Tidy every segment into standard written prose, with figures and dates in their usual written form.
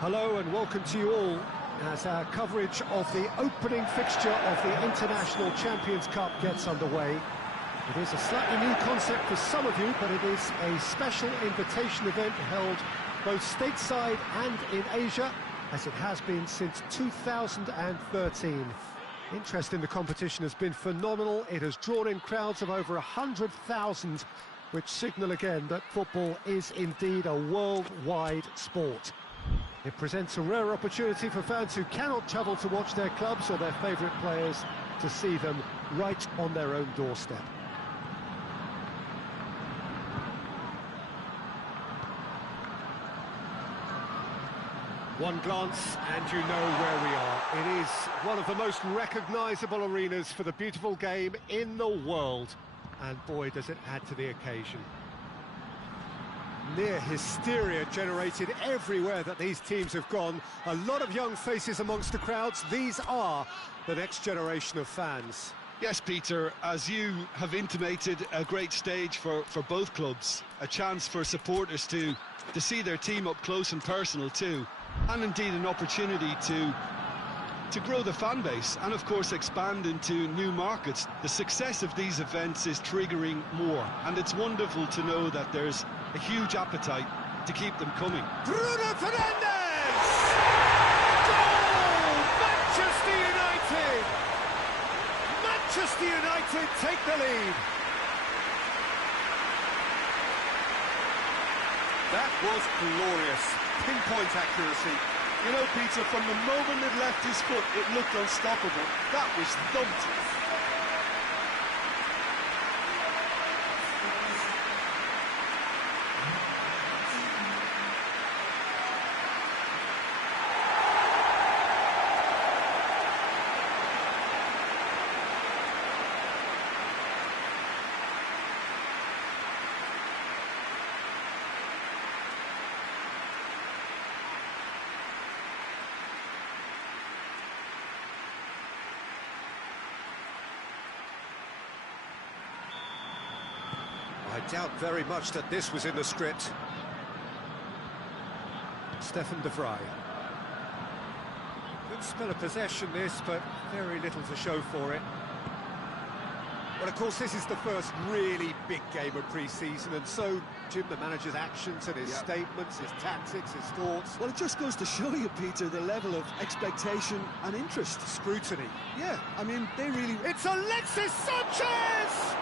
Hello and welcome to you all as our coverage of the opening fixture of the International Champions Cup gets underway. It is a slightly new concept for some of you, but it is a special invitation event held both stateside and in Asia, as it has been since 2013. Interest in the competition has been phenomenal. It has drawn in crowds of over 100,000, which signal again that football is indeed a worldwide sport. It presents a rare opportunity for fans who cannot travel to watch their clubs or their favourite players to see them right on their own doorstep. One glance and you know where we are. It is one of the most recognisable arenas for the beautiful game in the world. And boy, does it add to the occasion. Near hysteria generated everywhere that these teams have gone. A lot of young faces amongst the crowds. These are the next generation of fans. Yes, Peter, as you have intimated, a great stage for both clubs. A chance for supporters to see their team up close and personal too. And indeed an opportunity to grow the fan base and of course expand into new markets. The success of these events is triggering more, and it's wonderful to know that there's a huge appetite to keep them coming. Bruno Fernandes! Goal! Manchester United! Manchester United take the lead. That was glorious. Pinpoint accuracy. You know, Peter, from the moment it left his foot, it looked unstoppable. That was thumped. I doubt very much that this was in the script. Stefan de Vrij. Good spell of possession this, but very little to show for it. Well, of course, this is the first really big game of pre-season, and so, Jim, the manager's actions and his statements, his tactics, his thoughts... Well, it just goes to show you, Peter, the level of expectation and interest. Scrutiny. Yeah, I mean, they really... It's Alexis Sanchez!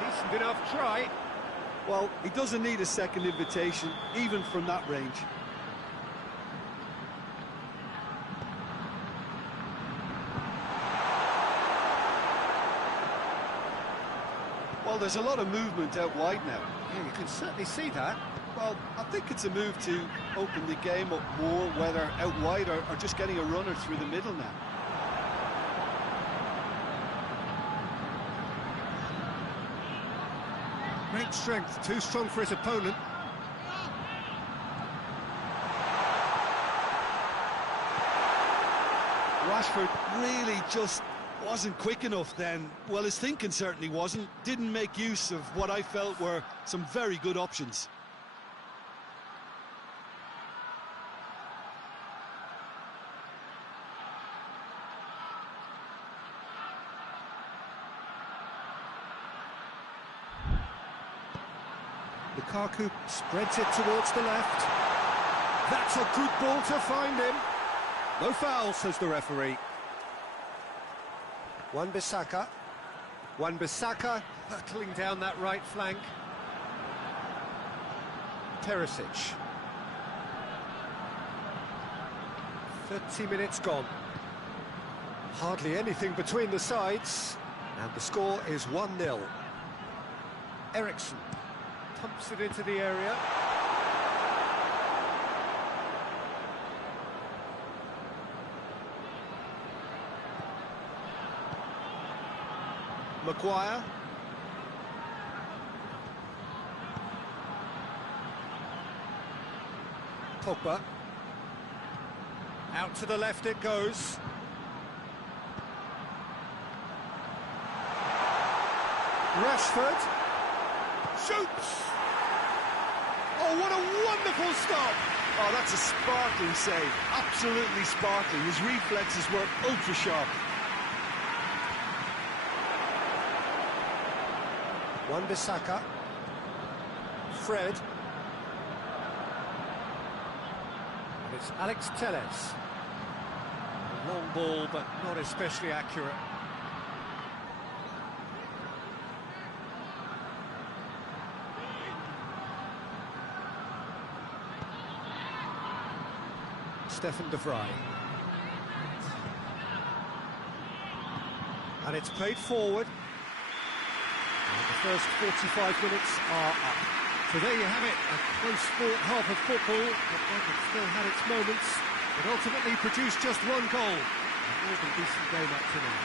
Decent enough try. Well, he doesn't need a second invitation, even from that range. Well, there's a lot of movement out wide now. Yeah, you can certainly see that. Well, I think it's a move to open the game up more, whether out wide or just getting a runner through the middle now. Great strength, too strong for his opponent. Rashford really just wasn't quick enough then. Well, his thinking certainly wasn't. Didn't make use of what I felt were some very good options. Lukaku spreads it towards the left. That's a good ball to find him. No foul, says the referee. Wan-Bissaka. Wan-Bissaka hurtling down that right flank. Perisic. 30 minutes gone. Hardly anything between the sides. And the score is 1-0. Eriksen pumps it into the area. Maguire. Pogba. Out to the left it goes. Rashford. Shoots! Oh, what a wonderful stop! Oh, that's a sparkling save. Absolutely sparkling. His reflexes were ultra sharp. Wan-Bissaka. Fred. And it's Alex Telles. A long ball, but not especially accurate. Stefan de Vrij. And it's played forward. And the first 45 minutes are up. So there you have it, a close fought half of football, but one that still had its moments, but ultimately produced just one goal. A more than decent game up to now.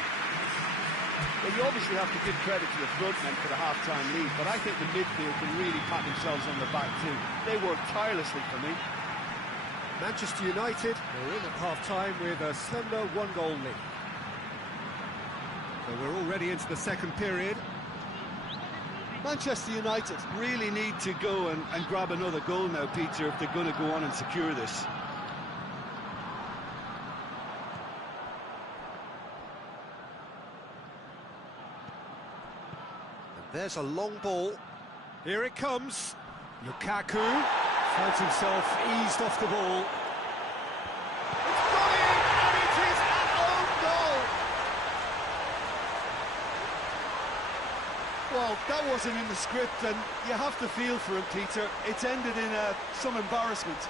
Well, you obviously have to give credit to the front men for the half-time lead, but I think the midfield can really pat themselves on the back too. They worked tirelessly for me. Manchester United are in at half-time with a slender one-goal lead. So we're already into the second period. Manchester United really need to go and grab another goal now, Peter, if they're going to go on and secure this. And there's a long ball. Here it comes. Lukaku finds himself eased off the ball. It's gone in, and it is an own goal! Well, that wasn't in the script, and you have to feel for him, Peter. It's ended in some embarrassment.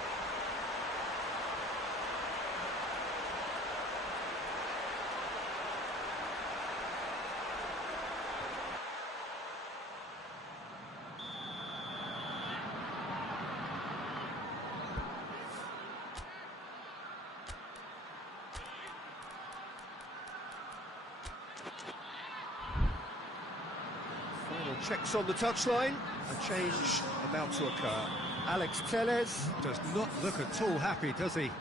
Checks on the touchline, a change about to occur. Alex Telles does not look at all happy, does he?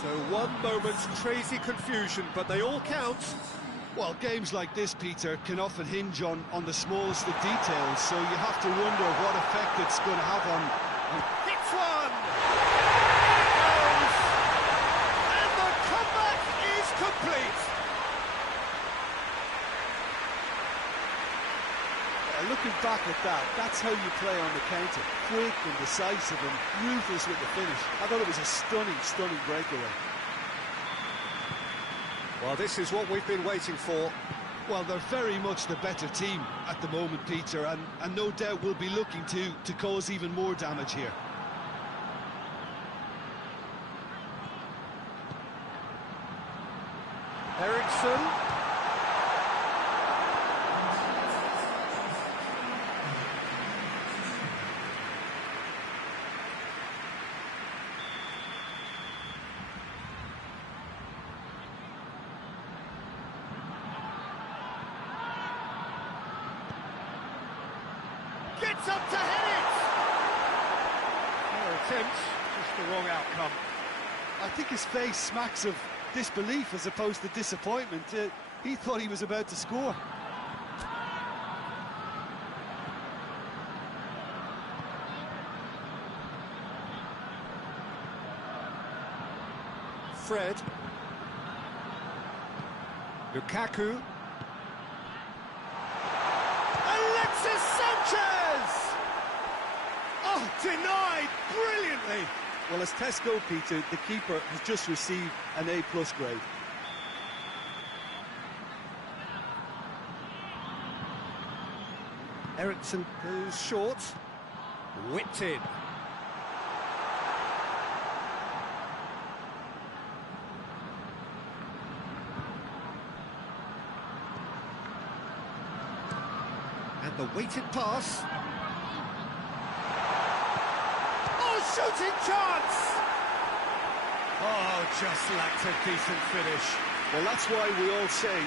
So one moment's crazy confusion, but they all count. Well, games like this, Peter, can often hinge on the smallest of details, so you have to wonder what effect it's going to have on... Hits one! It goes! And the comeback is complete! Looking back at that, that's how you play on the counter. Quick and decisive and ruthless with the finish. I thought it was a stunning, stunning breakaway. Well, this is what we've been waiting for. Well, they're very much the better team at the moment, Peter, and no doubt will be looking to cause even more damage here. Eriksson. Gets up to head it! Fair attempt, just the wrong outcome. I think his face smacks of disbelief as opposed to disappointment. He thought he was about to score. Fred. Lukaku. Alexis Sanchez! Oh, denied brilliantly! Well, as tests go, Peter, the keeper has just received an A+ grade. Eriksson goes short. Whipped in. And the weighted pass. Oh, shooting chance! Oh, just lacked a decent finish. Well, that's why we all say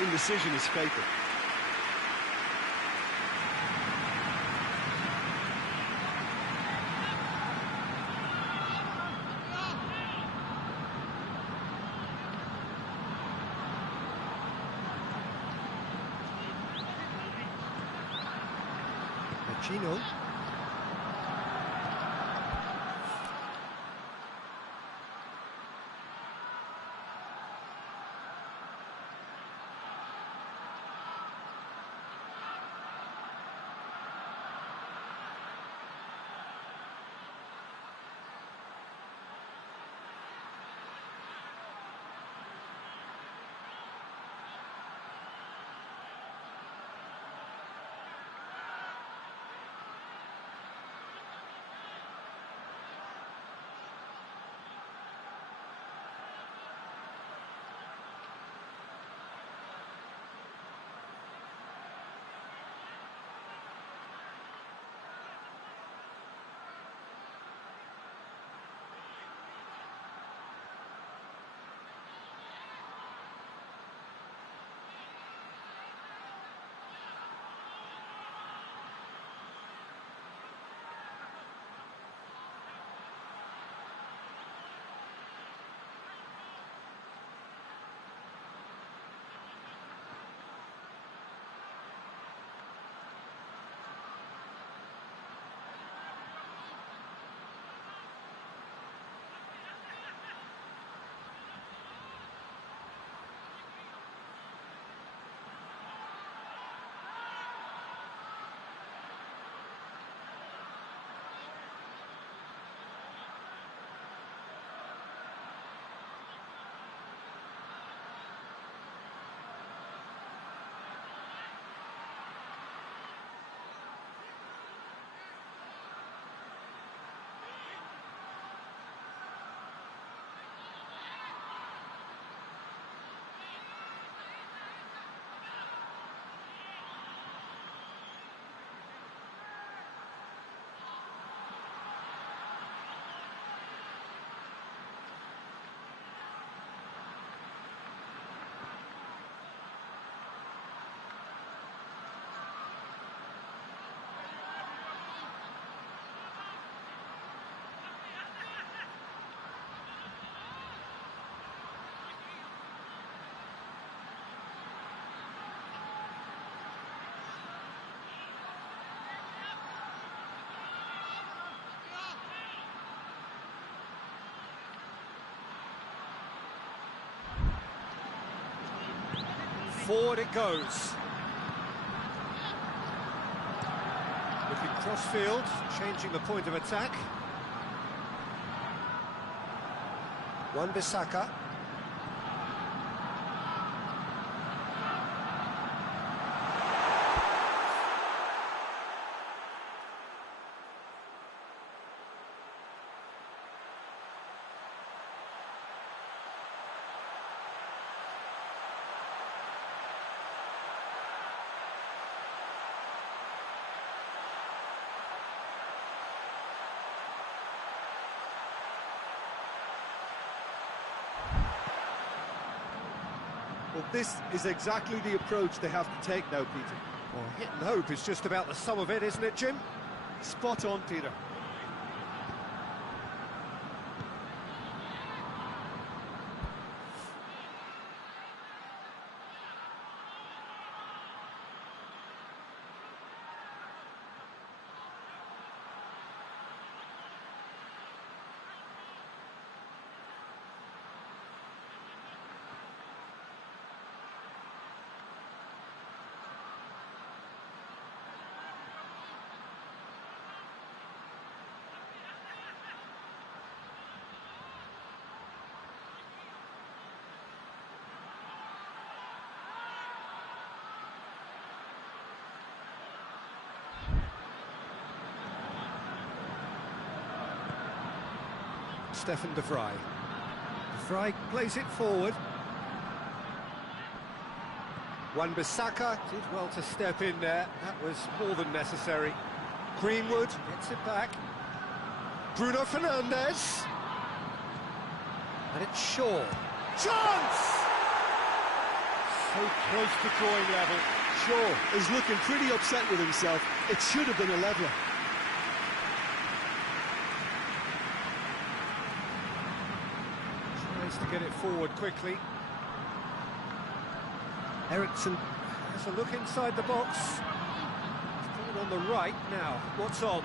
indecision is fatal. Gino. Forward it goes. Looking cross-field, changing the point of attack. Wan-Bissaka. Well, this is exactly the approach they have to take now, Peter. Well, hit and hope is just about the sum of it, isn't it, Jim? Spot on, Peter. Stefan de Vrij. De Vrij plays it forward. Wan-Bissaka did well to step in there. That was more than necessary. Greenwood gets it back. Bruno Fernandes. And it's Shaw. Chance! So close to drawing level. Shaw is looking pretty upset with himself. It should have been a leveller. Tries to get it forward quickly. Eriksson has a look inside the box. He's put it on the right now. What's on?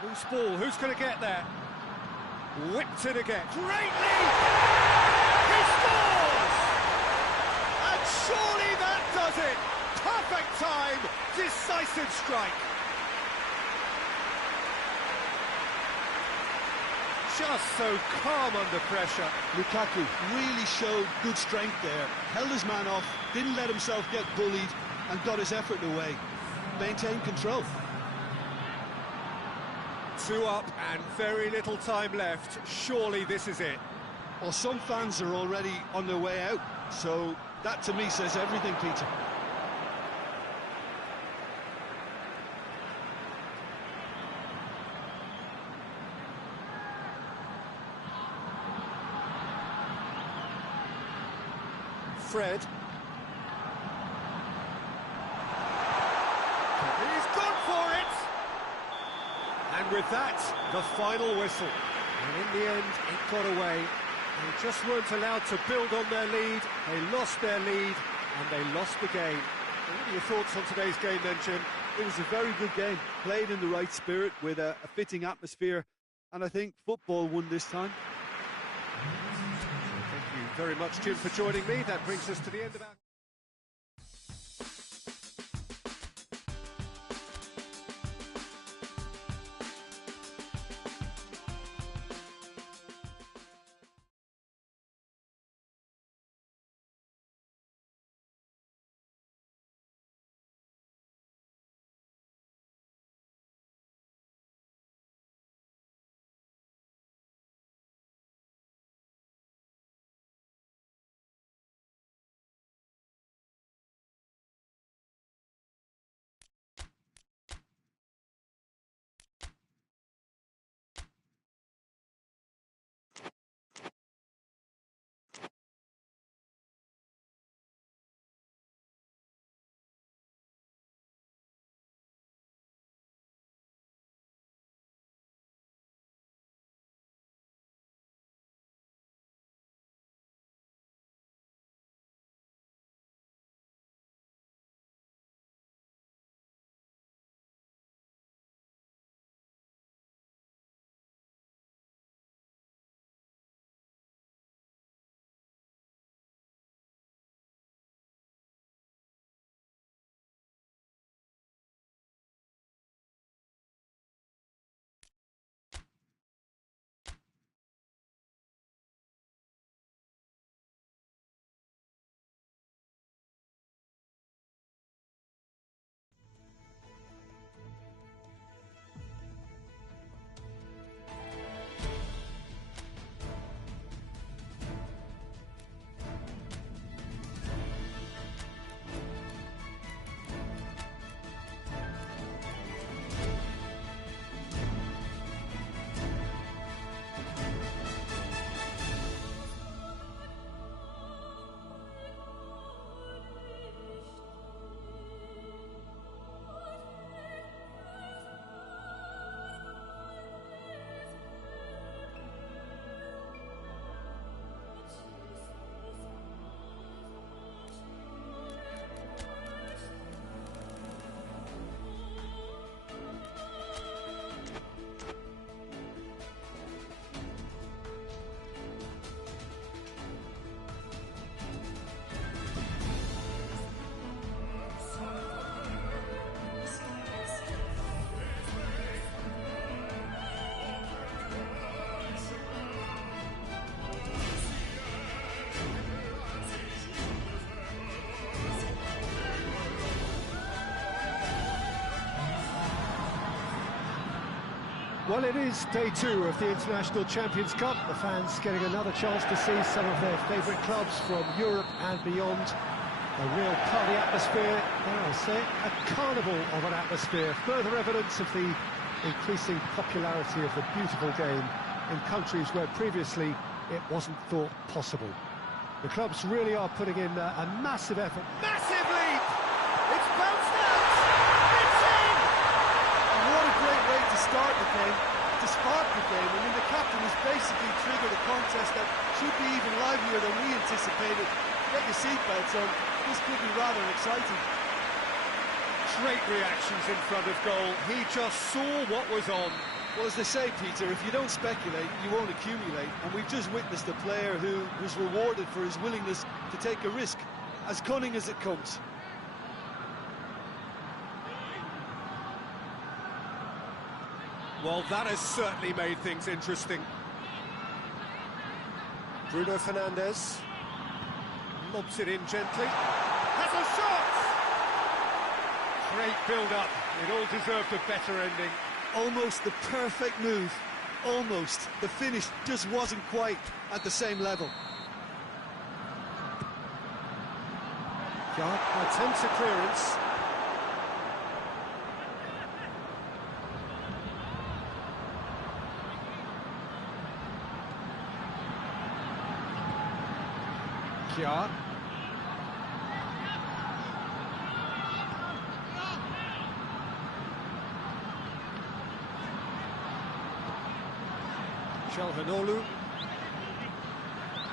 Loose ball, who's going to get there? Whipped it again. Great lead! He scores! And surely that does it! Perfect time, decisive strike. Just so calm under pressure. Lukaku really showed good strength there, held his man off, didn't let himself get bullied, and got his effort away. Maintained control. 2 up and very little time left. Surely this is it. Well, some fans are already on their way out, so that to me says everything, Peter. Fred. He's gone for it! And with that, the final whistle. And in the end, it got away. They just weren't allowed to build on their lead. They lost their lead, and they lost the game. What are your thoughts on today's game then, Jim? It was a very good game, played in the right spirit with a fitting atmosphere, and I think football won this time. Thank you very much, Jim, for joining me. That brings us to the end of our... Well, it is day 2 of the International Champions Cup. The fans getting another chance to see some of their favourite clubs from Europe and beyond. A real party atmosphere, dare I say, a carnival of an atmosphere. Further evidence of the increasing popularity of the beautiful game in countries where previously it wasn't thought possible. The clubs really are putting in a massive effort. Massive leap! It's bounced out! It's in! And what a great way to start the game, to spark the game. I mean, the captain has basically triggered a contest that should be even livelier than we anticipated. Get your seatbelts on, this could be rather exciting. Great reactions in front of goal. He just saw what was on. Well, as they say, Peter, if you don't speculate, you won't accumulate. And we've just witnessed a player who was rewarded for his willingness to take a risk, as cunning as it comes. Well, that has certainly made things interesting. Bruno Fernandes lobs it in gently. Has a shot! Great build-up. It all deserved a better ending. Almost the perfect move. Almost. The finish just wasn't quite at the same level. Yard attempts a clearance. Kjaer. Çalhanoğlu,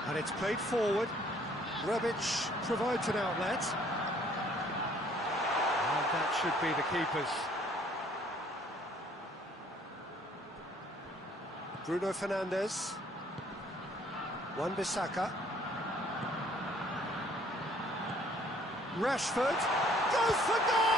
and it's played forward. Rebic provides an outlet, and that should be the keeper's. Bruno Fernandes, Wan-Bissaka, Rashford goes for goal!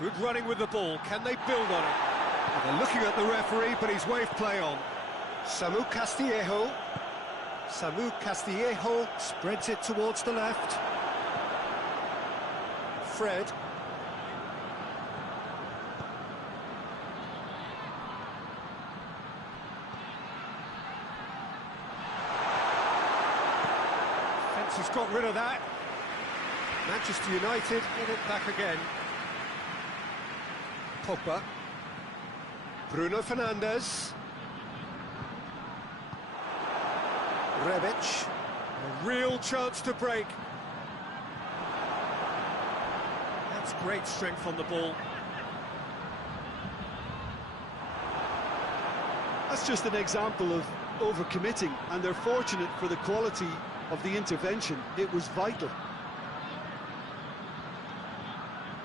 Good running with the ball. Can they build on it? They're looking at the referee, but he's waved play on. Samu Castillejo. Samu Castillejo spreads it towards the left. Fred. Fence has got rid of that. Manchester United get it back again. Pogba. Bruno Fernandes. Rebic. A real chance to break. That's great strength on the ball. That's just an example of overcommitting, and they're fortunate for the quality of the intervention. It was vital.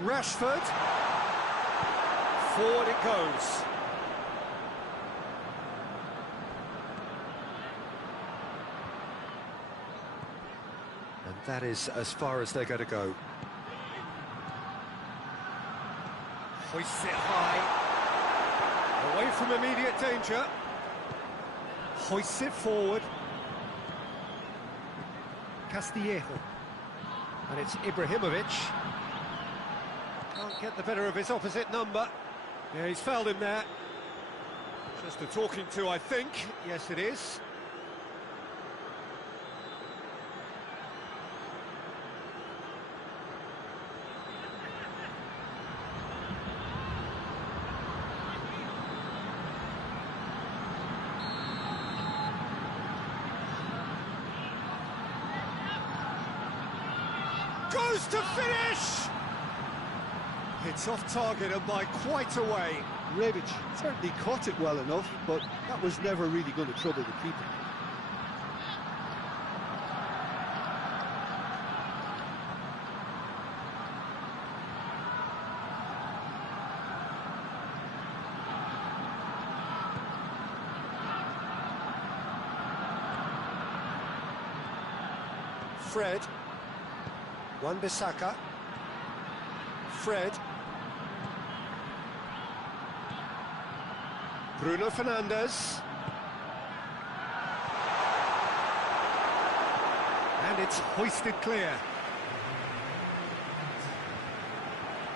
Rashford. Forward it goes. And that is as far as they're going to go. Hoists it high. Away from immediate danger. Hoists it forward. Castillejo. And it's Ibrahimovic. Can't get the better of his opposite number. Yeah, he's fouled him there. Just a talking to, I think. Yes, it is. Goes to finish! It's off target and by quite a way. Rebic certainly caught it well enough, but that was never really going to trouble the keeper. Fred. Wan-Bissaka. Fred. Bruno Fernandes. And it's hoisted clear.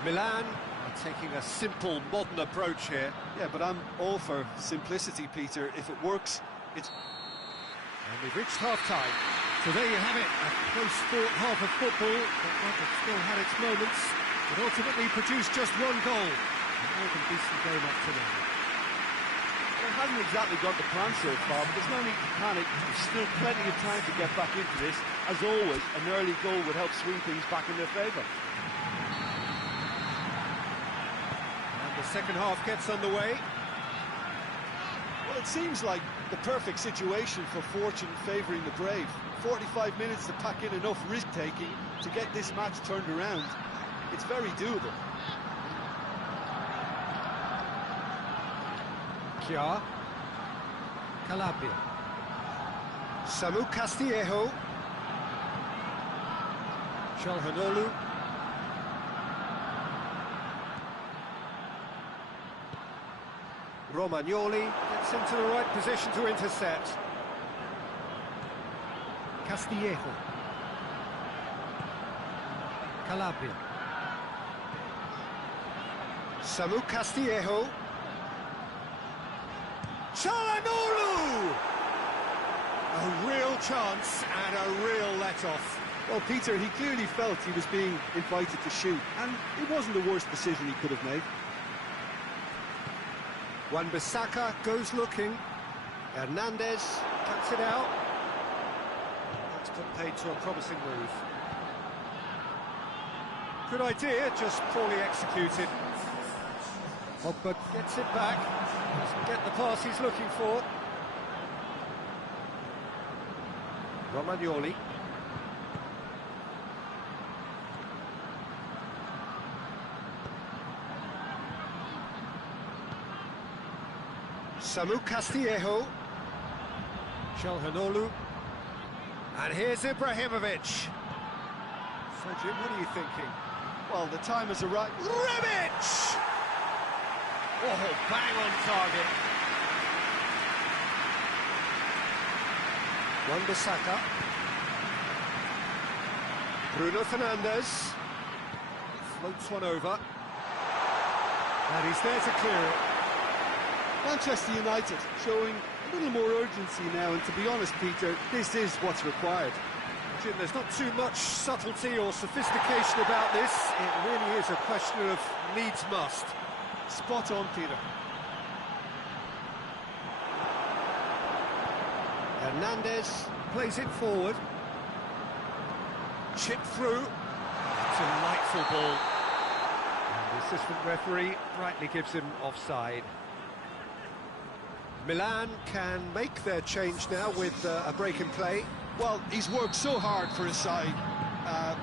Milan are taking a simple, modern approach here. Yeah, but I'm all for simplicity, Peter. If it works, it's... And we've reached half-time. So there you have it, a close-fought half of football that might have still had its moments, but ultimately produced just one goal. A more than decent game up to now. It hasn't exactly gone to plan so far, but there's no need to panic. There's still plenty of time to get back into this. As always, an early goal would help swing things back in their favour. And the second half gets underway. Well, it seems like the perfect situation for fortune favouring the brave. 45 minutes to pack in enough risk-taking to get this match turned around. It's very doable. Kjaer. Calabria. Samu Castillejo. Calhanoglu. Romagnoli gets into the right position to intercept. Castillejo. Calabria. Samu Castillejo. Calhanoglu! A real chance and a real let-off. Well, Peter, he clearly felt he was being invited to shoot, and it wasn't the worst decision he could have made. Wan-Bissaka goes looking. Hernandez cuts it out. That's put paid to a promising move. Good idea, just poorly executed. Pogba gets it back. Doesn't get the pass he's looking for. Romagnoli. Samu Castillejo. Calhanoglu. And here's Ibrahimovic. So, Jim, what are you thinking? Well, the time has arrived. Rebic! Oh, bang on target. Wan-Bissaka. Bruno Fernandes. Floats one over. And he's there to clear it. Manchester United showing a little more urgency now, and to be honest, Peter, this is what's required. Jim, there's not too much subtlety or sophistication about this. It really is a question of needs must. Spot on, Peter. Hernandez plays it forward. Chip through. Delightful ball. And the assistant referee rightly gives him offside. Milan can make their change now with a break in play. Well, he's worked so hard for his side,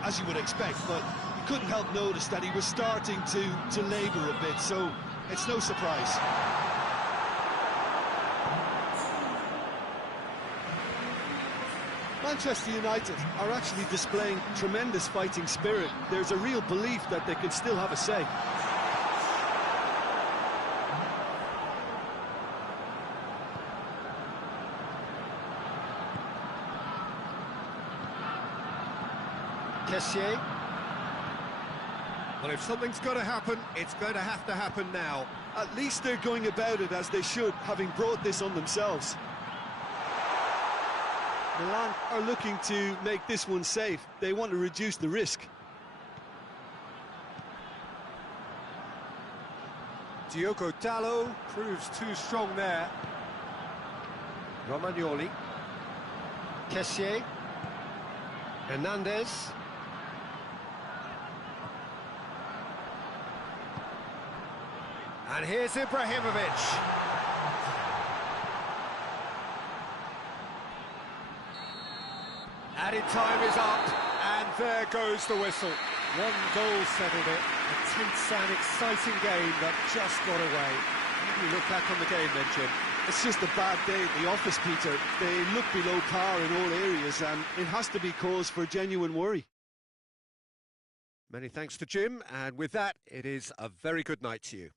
as you would expect, but you couldn't help notice that he was starting to labour a bit, so it's no surprise. Manchester United are actually displaying tremendous fighting spirit. There's a real belief that they can still have a say. Kessié. Well, if something's got to happen, it's going to happen now. At least they're going about it as they should, having brought this on themselves. Milan are looking to make this one safe. They want to reduce the risk. Diogo Dalot proves too strong there. Romagnoli. Kessié. Hernandez. And here's Ibrahimovic. Added time is up, and there goes the whistle. One goal settled it. A tense and exciting game that just got away. How do you look back on the game then, Jim? It's just a bad day at the office, Peter. They look below par in all areas, and it has to be cause for genuine worry. Many thanks to Jim, and with that, it is a very good night to you.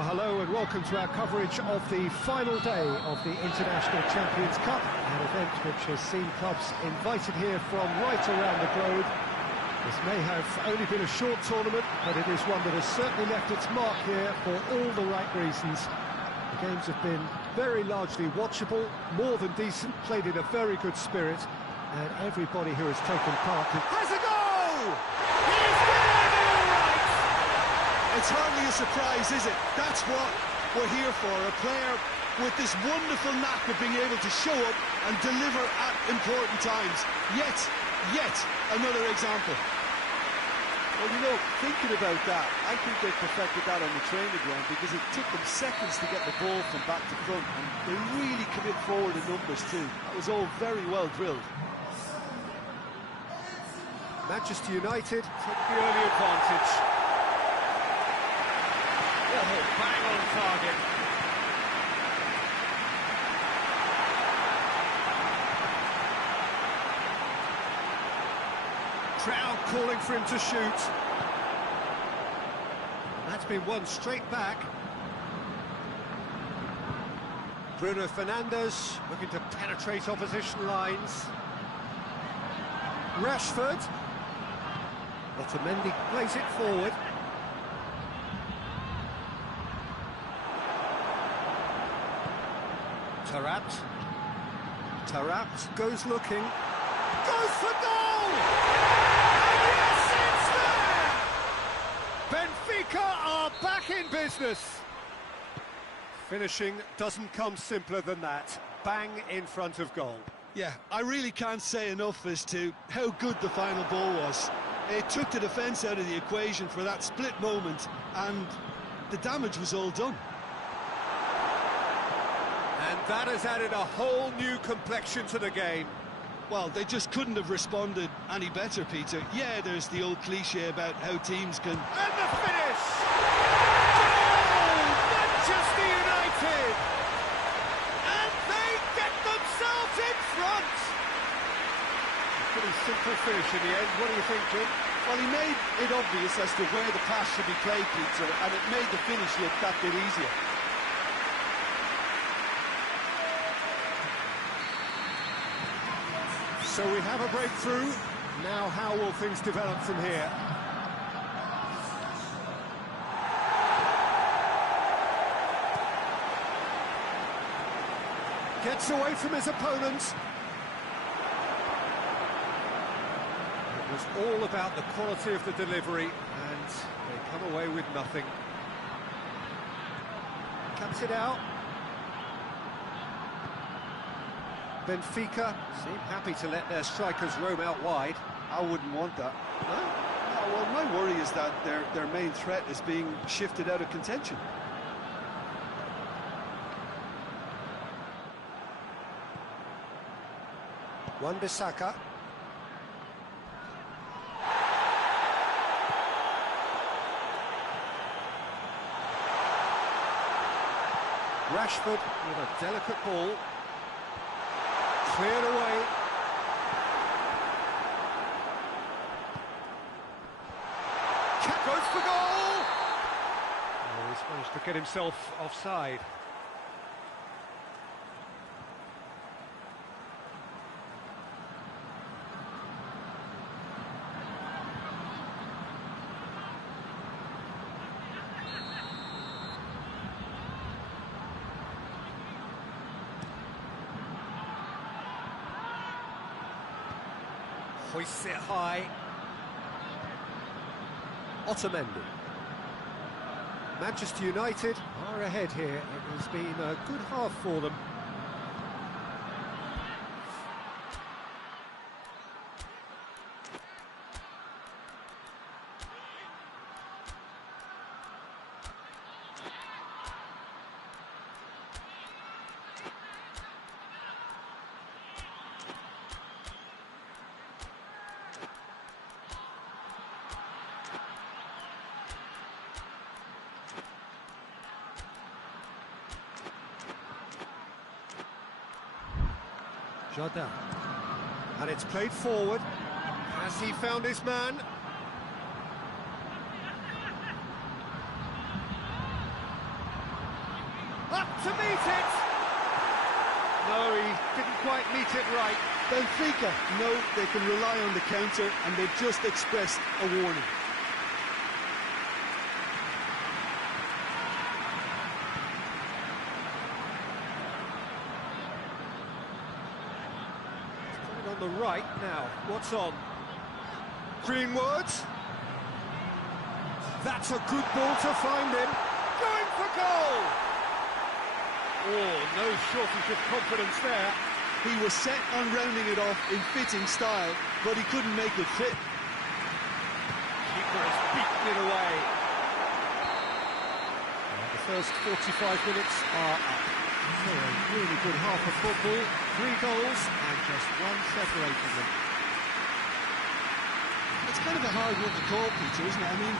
Well, hello and welcome to our coverage of the final day of the International Champions Cup, an event which has seen clubs invited here from right around the globe. This may have only been a short tournament, but it is one that has certainly left its mark here for all the right reasons. The games have been very largely watchable, more than decent, played in a very good spirit, and everybody who has taken part has a goal! He's got it all right! It's hardly a surprise, is it? That's what we're here for, a player with this wonderful knack of being able to show up and deliver at important times. Yet another example. Well, you know, thinking about that, I think they perfected that on the training ground because it took them seconds to get the ball from back to front, and they really commit forward in numbers too. That was all very well drilled. Manchester United Took the early advantage. Oh, bang on target. crowd calling for him to shoot. That's been won straight back. Bruno Fernandes looking to penetrate opposition lines. Rashford. Otamendi plays it forward. Taarabt goes looking. Goes for goal! And yes, it's there! Benfica are back in business. Finishing doesn't come simpler than that. Bang in front of goal. Yeah, I really can't say enough as to how good the final ball was. It took the defence out of the equation for that split moment, and the damage was all done. And that has added a whole new complexion to the game. Well, they just couldn't have responded any better, Peter. Yeah, there's the old cliche about how teams can... And the finish! Goal! Manchester United! And they get themselves in front! A pretty simple finish in the end. What do you think, Jim? Well, he made it obvious as to where the pass should be played, Peter, and it made the finish look that bit easier. So we have a breakthrough. Now how will things develop from here? Gets away from his opponent. It was all about the quality of the delivery, and they come away with nothing. Cuts it out. Benfica seem happy to let their strikers roam out wide. I wouldn't want that. No, well, my worry is that their main threat is being shifted out of contention. Wan-Bissaka. Rashford with a delicate ball. Cleared away. Goes for goal! Oh, he's managed to get himself offside. Hoists it high. Otamendi. Manchester United are ahead here. It has been a good half for them. Jardin. And it's played forward. Has he found his man? Up to meet it! No, he didn't quite meet it right. Benfica know they can rely on the counter, and they've just expressed a warning. On the right now, what's on? Greenwood. That's a good ball to find him. Going for goal! Oh, no shortage of confidence there. He was set on rounding it off in fitting style, but he couldn't make it fit. Keeper has beaten it away. And the first 45 minutes are up. So a really good half of football, 3 goals and just one separating them. It's kind of a hard one to call, Peter, isn't it? I mean,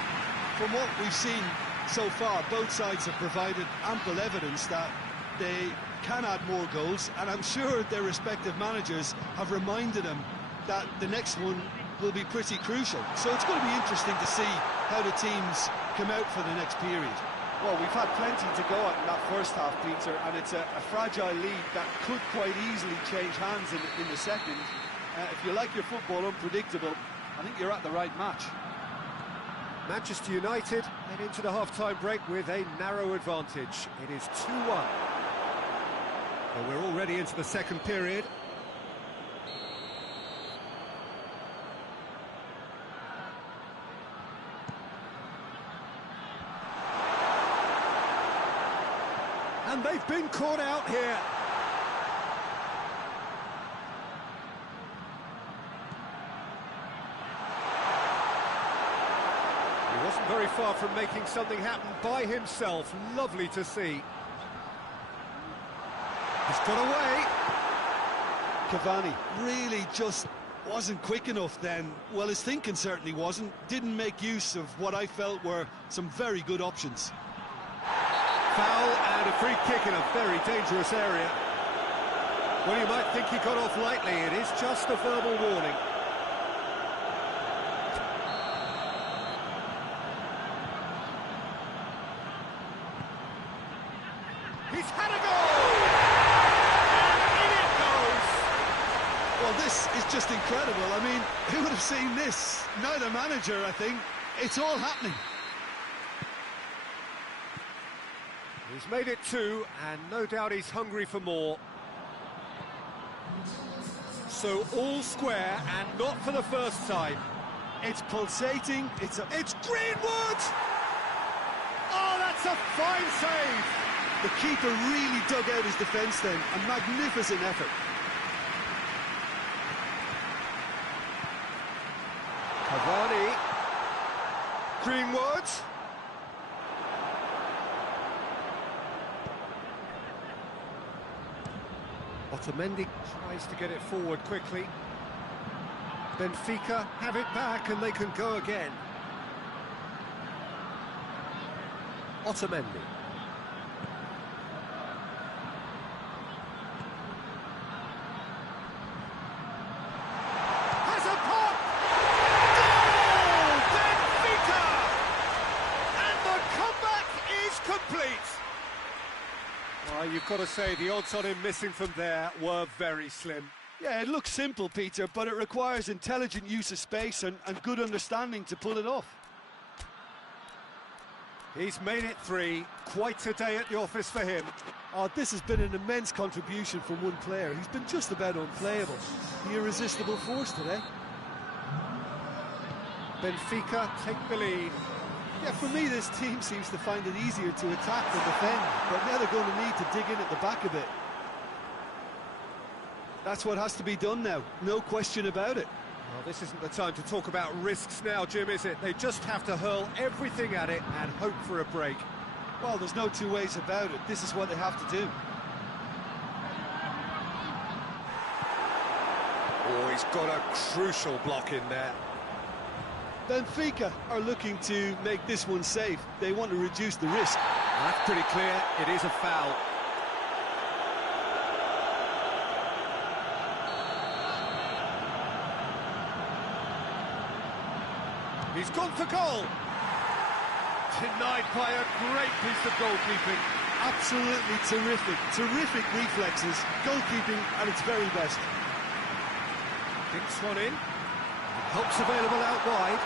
from what we've seen so far, both sides have provided ample evidence that they can add more goals, and I'm sure their respective managers have reminded them that the next one will be pretty crucial. So it's going to be interesting to see how the teams come out for the next period. Well, we've had plenty to go at in that first half, Peter, and it's a fragile lead that could quite easily change hands in the second. If you like your football unpredictable, I think you're at the right match. Manchester United head into the half-time break with a narrow advantage. It is 2-1. Well, we're already into the second period. And they've been caught out here. He wasn't very far from making something happen by himself. Lovely to see. He's got away. Cavani really just wasn't quick enough then. Well, his thinking certainly wasn't. Didn't make use of what I felt were some very good options. Foul and a free kick in a very dangerous area. Well, you might think he got off lightly. It is just a verbal warning. He's had a goal! And in it goes! Well, this is just incredible. I mean, who would have seen this? Neither manager, I think. It's all happening. He's made it 2, and no doubt he's hungry for more. So all square, and not for the first time. It's pulsating, it's Greenwood! Oh, that's a fine save! The keeper really dug out his defence then. A magnificent effort. Cavani. Greenwood. Otamendi tries to get it forward quickly. Benfica have it back and they can go again. Otamendi. Has a pop! Goal! Benfica! And the comeback is complete! Well, you've got to say the odds on him missing from there were very slim. Yeah, it looks simple, Peter, but it requires intelligent use of space and good understanding to pull it off. He's made it 3. Quite a day at the office for him. Oh, this has been an immense contribution from one player. He's been just about unplayable. The irresistible force today. Benfica take the lead. Yeah, for me, this team seems to find it easier to attack than defend, but now they're going to need to dig in at the back a bit. That's what has to be done now, no question about it. Well, this isn't the time to talk about risks now, Jim, is it? They just have to hurl everything at it and hope for a break. Well, there's no two ways about it. This is what they have to do. Oh, he's got a crucial block in there. Benfica are looking to make this one safe. They want to reduce the risk. That's pretty clear. It is a foul. He's gone for goal. Denied by a great piece of goalkeeping. Absolutely terrific reflexes, goalkeeping at its very best. Dinks one in. Help's available out wide.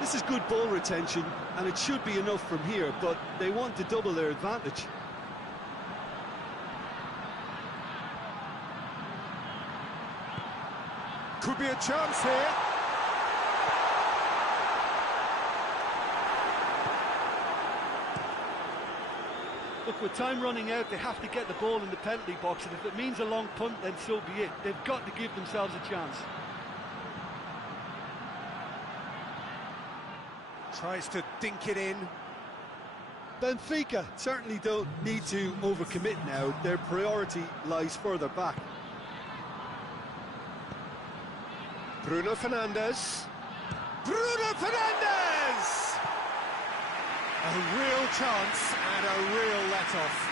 This is good ball retention, and it should be enough from here, but they want to double their advantage. Could be a chance here. Look, with time running out, they have to get the ball in the penalty box, and if it means a long punt, then so be it. They've got to give themselves a chance. Tries to dink it in. Benfica certainly don't need to overcommit now. Their priority lies further back. Bruno Fernandes. Bruno Fernandes! A real chance and a real let-off.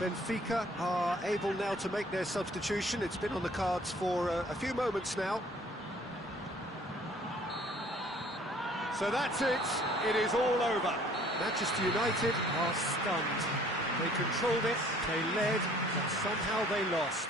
Benfica are able now to make their substitution. It's been on the cards for a few moments now. So that's it. It is all over. Manchester United are stunned. They controlled it, they led, but somehow they lost.